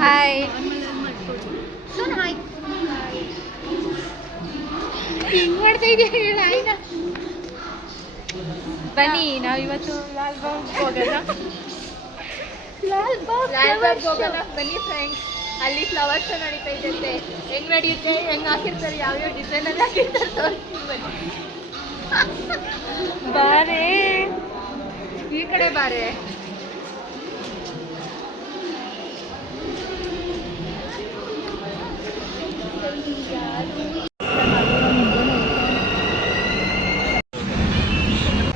Hi. ಹಿಂಗ್ ಮಾಡ್ತಾ ಇದೀಯ. ಬನ್ನಿ ನಾವಿವತ್ತು ಲಾಲ್ ಬಾಗ್ ಹೋಗೋಣ. ಲಾಲ್ ಬಾಗ್ ಹೋಗೋಣ ಬನ್ನಿ ಫ್ರೆಂಡ್ಸ್. ಅಲ್ಲಿ ಫ್ಲವರ್ ಶೋ ನಡೀತಾ ಇದೆ. ಹೆಂಗ್ ನಡೆಯುತ್ತೆ, ಹೆಂಗ್ ಹಾಕಿರ್ತಾರೆ, ಯಾವ್ಯಾವ ಡಿಸೈನ್ ಅಲ್ಲಿ ಹಾಕಿರ್ತಾರೆ ತೋರಿಸ್ತೀನಿ ಬನ್ನಿ. ಬಾರೆ ಈ ಕಡೆ ಬಾರೆ.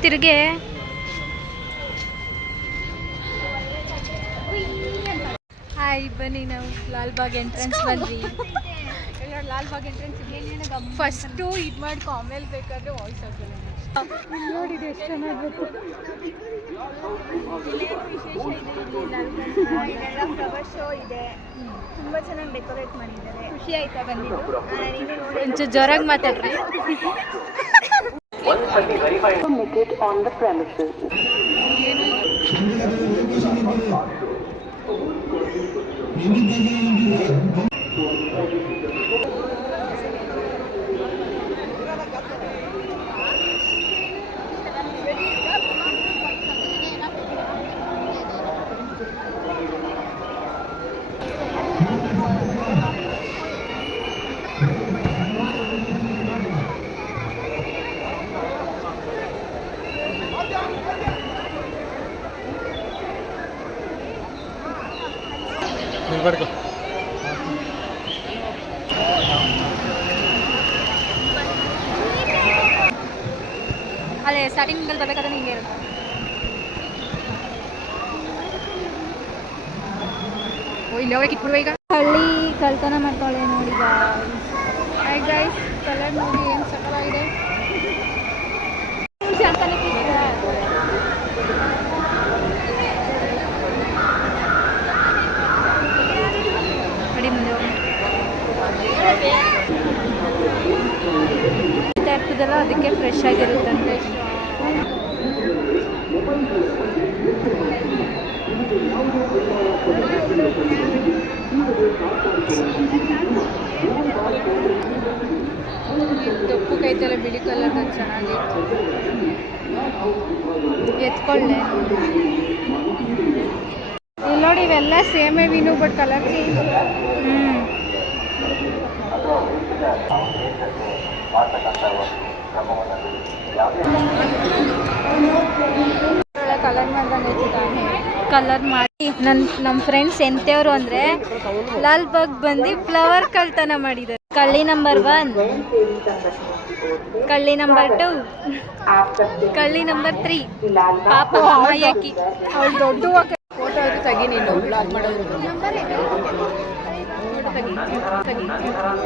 ತಿರುಗೆ ಹಾಯ್ ಬನ್ನಿ ನಾವು ಲಾಲ್ ಬಾಗ್ ಎಂಟ್ರೆನ್ಸ್ ಬಂದ್ವಿ. ಲಾಲ್ ಬಾಗ್ ಎಂಟ್ರೆನ್ಸ್ ಫಸ್ಟು ಇದು ಮಾಡ್ಕೊ ಆಮೇಲೆ ಬೇಕಾದ್ರೆ ವಾಯ್ಸ್ ಹಾಕೋಣ. ನೋಡಿದೆ ಎಷ್ಟು ಚೆನ್ನಾಗಿ ಫ್ಲವರ್ ಶೋ ಇದೆ, ತುಂಬಾ ಚೆನ್ನಾಗಿ ಡೆಕೋರೇಟ್ ಮಾಡಿದ್ದಾರೆ. ಖುಷಿ ಆಯ್ತಾ ಬಂದಿದ್ದು? ಒಂಚೂರು ಜೋರಾಗಿ ಮಾತಾಡ್ರಿ. Permitted on the premises. ಅಲ್ಲೇ ಸ್ಟಾರ್ಟಿಂಗಲ್ಲಿ ಬರಬೇಕಾದ್ರೆ ಹಿಂಗೆ ಇರುತ್ತೆ. ಇಲ್ಲಿ ಹೋಗಿ ಕಿತ್ಬಿಡುವ ಈಗ. ಹಳ್ಳಿ ಕಳ್ತನ ಮಾಡ್ಕೊಳ್ಳೆ ನೋಡಿ ಗೈಸ್. ಕಲರ್ ನೋಡಿ ಏನು ಸಕ್ಕತ್ತಾಗಿದೆ. ನೋಡಿ ಮುಂದೆ ಇರ್ತದಲ್ಲ, ಅದಕ್ಕೆ ಫ್ರೆಶ್ ಆಗಿರುತ್ತಂತೆ. ದಪ್ಪು ಕೈತಲ್ಲ ಬಿಳಿ ಕಲರ್ ಚೆನ್ನಾಗಿತ್ತು. ಎತ್ಕೊಳ್ಳೆ. ಇಲ್ಲಿ ನೋಡಿ ಇವೆಲ್ಲ ಸೇಮೇ ಮೀನು, ಬಟ್ ಕಲರ್ ಚೇಂಜ್. ಕಲರ್ ಮಾಡ್ದಂಗೆ ಕಲರ್ ಮಾಡಿ ನಮ್ಮ ಫ್ರೆಂಡ್ಸ್ ಎಂತೆಯವರು ಅಂದರೆ ಲಾಲ್ ಬಾಗ್ ಬಂದು ಫ್ಲವರ್ ಕಳ್ತನ ಮಾಡಿದ್ದಾರೆ. ಕಳ್ಳಿ ನಂಬರ್ 1, ಕಳ್ಳಿ ನಂಬರ್ 2, ಕಳ್ಳಿ ನಂಬರ್ 3. ಪಾಪ ಅಮ್ಮಯ್ಯಕ್ಕಿ ಅವಳು ದೊಡ್ಡ ಫೋಟೋ ಅದು ತೆಗಿ ನೀನು ಬ್ಲಾಗ್ ಮಾಡೋದು.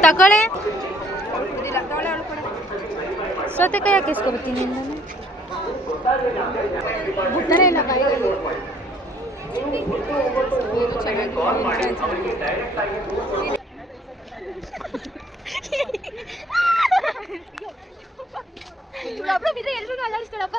ತಗೊಳ್ಳೆ. ಸೌತೆಕಾಯಿ ಯಾಕೆ ಇಸ್ಕೊಬತ್ತೀನಿ ನಾನು ಬಿಡ್ತಾನೆ ಇಲ್ಲ ಬಾಯಿಗೆ. ಎಲ್ರಿಗೂ ಅಲ್ಲಾಡಿಸ್ಕೊಳಪ್ಪ.